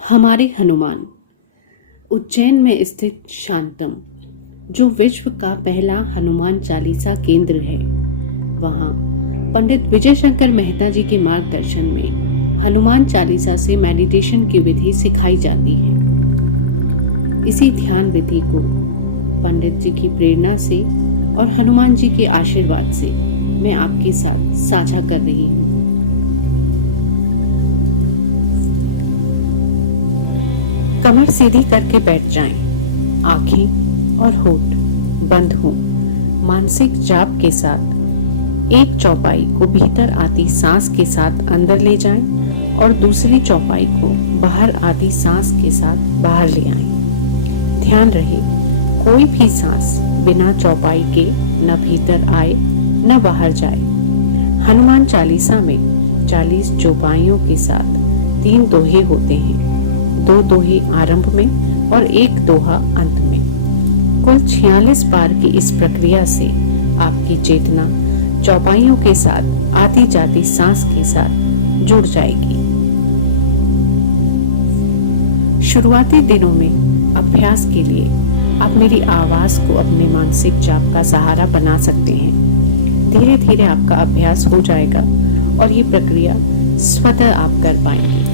हमारे हनुमान। उज्जैन में स्थित शांतम, जो विश्व का पहला हनुमान चालीसा केंद्र है, वहाँ पंडित विजय शंकर मेहता जी के मार्गदर्शन में हनुमान चालीसा से मेडिटेशन की विधि सिखाई जाती है। इसी ध्यान विधि को पंडित जी की प्रेरणा से और हनुमान जी के आशीर्वाद से मैं आपके साथ साझा कर रही हूँ। कमर सीधी करके बैठ जाएं, आंखें और होठ बंद हों। मानसिक जाप के साथ एक चौपाई को भीतर आती सांस के साथ अंदर ले जाएं और दूसरी चौपाई को बाहर आती सांस के साथ बाहर ले आएं। ध्यान रहे, कोई भी सांस बिना चौपाई के न भीतर आए न बाहर जाए। हनुमान चालीसा में 40 चौपाइयों के साथ 3 दोहे होते हैं, 2 दोहे आरंभ में और 1 दोहा अंत में। कुल 46 बार की इस प्रक्रिया से आपकी चेतना चौपाइयों के साथ आती जाती सांस के साथ जुड़ जाएगी। शुरुआती दिनों में अभ्यास के लिए आप मेरी आवाज को अपने मानसिक जाप का सहारा बना सकते हैं। धीरे धीरे आपका अभ्यास हो जाएगा और ये प्रक्रिया स्वतः आप कर पाएंगे।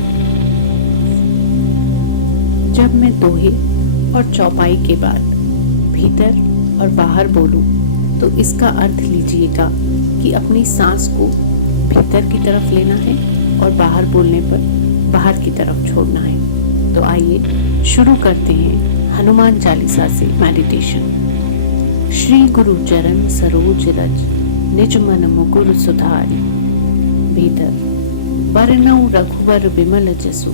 जब मैं दोहे और चौपाई के बाद भीतर और बाहर बोलूं, तो इसका अर्थ लीजिएगा कि अपनी सांस को भीतर की तरफ लेना है और बाहर बोलने पर बाहर की तरफ छोड़ना है। तो आइए शुरू करते हैं हनुमान चालीसा से मेडिटेशन। श्री गुरु चरण सरोज रज, निज मन मुकुर सुधारी। भीतर बरनउँ रघुवर बिमल जसु,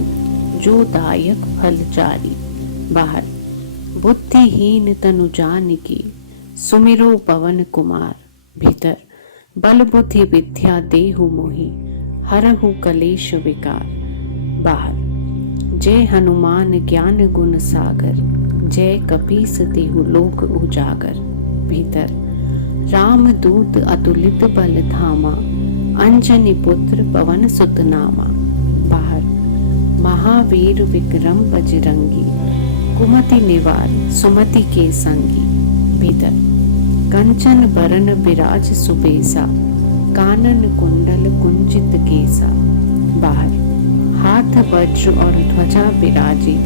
जो दायक फल चारी। बाहर बुद्धिहीन तनु जानिके, सुमिरो पवन कुमार। भीतर बल बुद्धि विद्या देहु मोहि, हरहु कलेश विकार। बाहर जय हनुमान ज्ञान गुण सागर, जय कपीस तेहु लोक उजागर। भीतर राम दूत अतुलित बल धामा, अंजनी पुत्र पवन सुत नामा। बाहर महावीर विक्रम बजरंगी, कुमति निवार सुमति के संगी। भीतर कंचन बरन विराज सुबेसा, कानन कुंडल कुंजित केसा। बाहर हाथ वज्र और ध्वजा विराजे,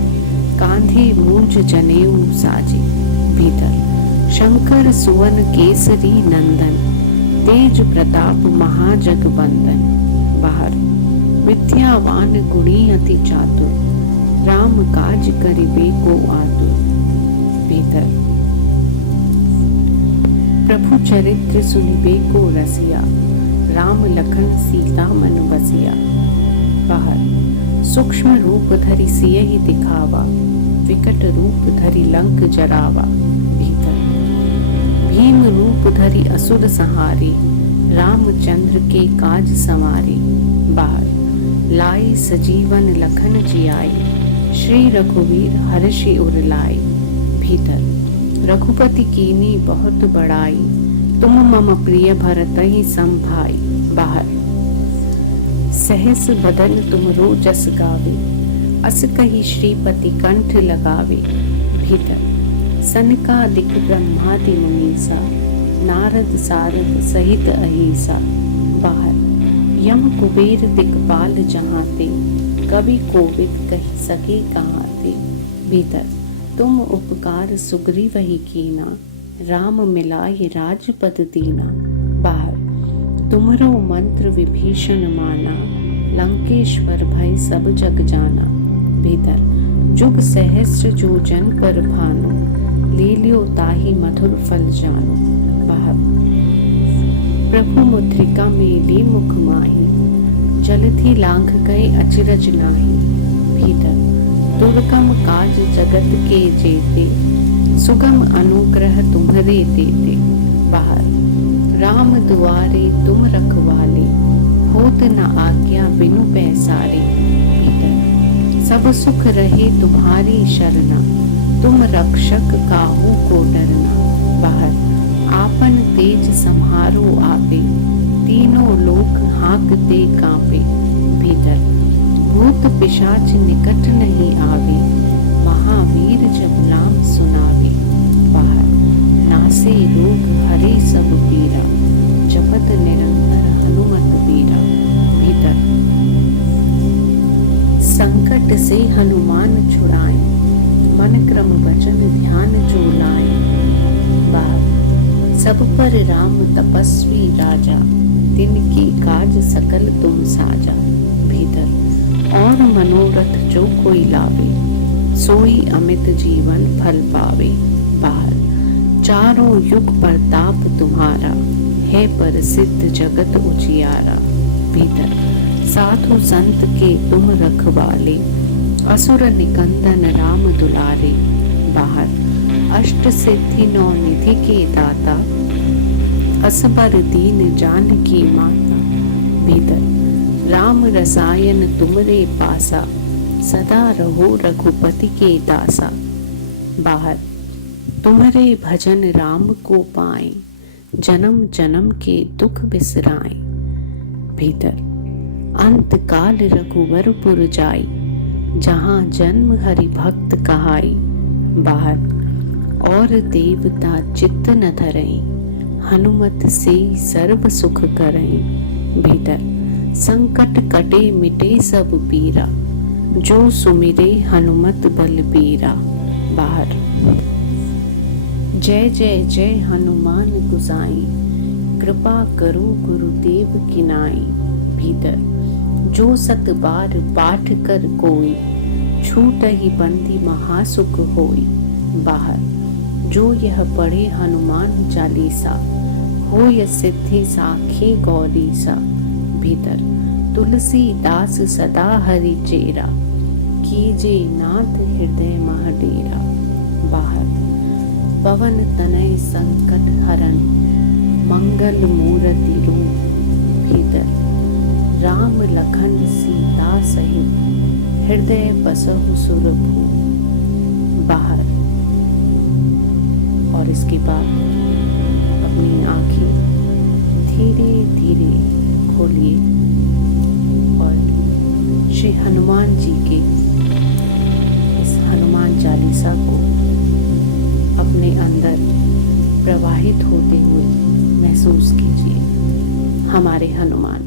कांधे मूंज जनेऊ साजे। भीतर शंकर सुवन केसरी नंदन, तेज प्रताप महाजगबंदन। बाहर विद्यावान गुणी अति चातुर, राम काज करिबे को आतुर। भीतर प्रभु चरित्र सुनिबे को रसिया, राम लखन सीता मन बसिया। बाहर सूक्ष्म रूप धरि सियहि दिखावा, विकट रूप धरि लंक जरावा। भीतर भीम रूप धरि असुर संहारे, रामचंद्र के काज संवारे। बाहर लाई सजीवन लखन जियाई, श्री रघुवीर हर्षि उर लाई। भीतर रघुपति कीनी बहुत बड़ाई, तुम मम प्रिय भरतहि सम भाई। बाहर सहस बदन तुमरो जस गावे, अस कहि श्रीपति कंठ लगावे। भीतर सनकादिक ब्रह्मादि मुनीसा, नारद सारद सहित अहिसा। बाहर यम कुबेर दिक्पाल जहाते, कवि कोविद कहि सके कहाते। भीतर तुम उपकार सुग्रीवहि कीना, राम मिलाय राजपद दीना। बाहर तुमरो मंत्र विभीषण माना, लंकेश्वर भय सब जग जाना। भीतर जुग सहस्र जो जन पर भानु, ले लियो ताहि मधुर फल जानो। बाहर प्रभु मुद्रिका मेले मुख माही, जलधि लांघ गए अचरज नाही। भीतर दुर्गम काज जगत के जेते, सुगम अनुग्रह तुम्हरे देते। बाहर राम दुआरे तुम रखवाले, होत न आज्ञा बिनु पैसारे। भीतर सब सुख रहे तुम्हारी शरणा, तुम रक्षक काहू को डरना। बाहर आपन तेज सम्हारो आपे, तीनों लोक हाँकते कांपे। भीतर भूत पिशाच निकट नहीं आवे, महावीर जब नाम सुनावे। बाहर नासे रोग हरे सब पीरा, जपत निरंतर हनुमत बीरा। भीतर संकट से हनुमान छुड़ाए, मन क्रम वचन ध्यान जो लाए। बाहर सब पर राम तपस्वी राजा, तिनके काज सकल तुम साजा। भीतर और मनोरथ जो कोई लावे, सोई अमित जीवन फल पावे। बाहर चारों युग प्रताप तुम्हारा, है प्रसिद्ध जगत उजियारा। भीतर साधु संत के तुम रखवाले, असुर निकंदन राम दुलारे। बाहर अष्ट सिद्धि नौ निधि के दाता, असबर दीन जानकी माता। भीतर राम रसायन तुमरे पासा, सदा रहो रघुपति के दासा। बाहर तुम्हारे भजन राम को पाए, जन्म जन्म के दुख बिसराए। भीतर अंत काल रघुवरपुर जाई, जहाँ जन्म हरि भक्त कहाई। बाहर और देवता चित्त न धरई, हनुमत से सर्व सुख करई। भीतर संकट कटे मिटे सब पीरा, जो सुमिरे हनुमत बलबीरा। बाहर जय जय जय हनुमान गुसाई, कृपा करो गुरुदेव की नाई। भीतर जो सत बार पाठ कर कोई, छूट ही बंदी महासुख होई। बाहर जो यह पढ़े हनुमान चालीसा, हो यह सिद्धि साखी गौरीसा। भीतर तुलसीदास सदा हरि चेरा, कीजे नाथ हृदय मह डेरा। बाहर पवन तनय संकट हरन, मंगल मूर्ति रूप। भीतर राम लखन सीता सहित, हृदय बसहु सुरभूप। बाहर और इसके बाद अपनी आंखें धीरे धीरे खोलिए और श्री हनुमान जी के इस हनुमान चालीसा को अपने अंदर प्रवाहित होते हुए महसूस कीजिए। हमारे हनुमान।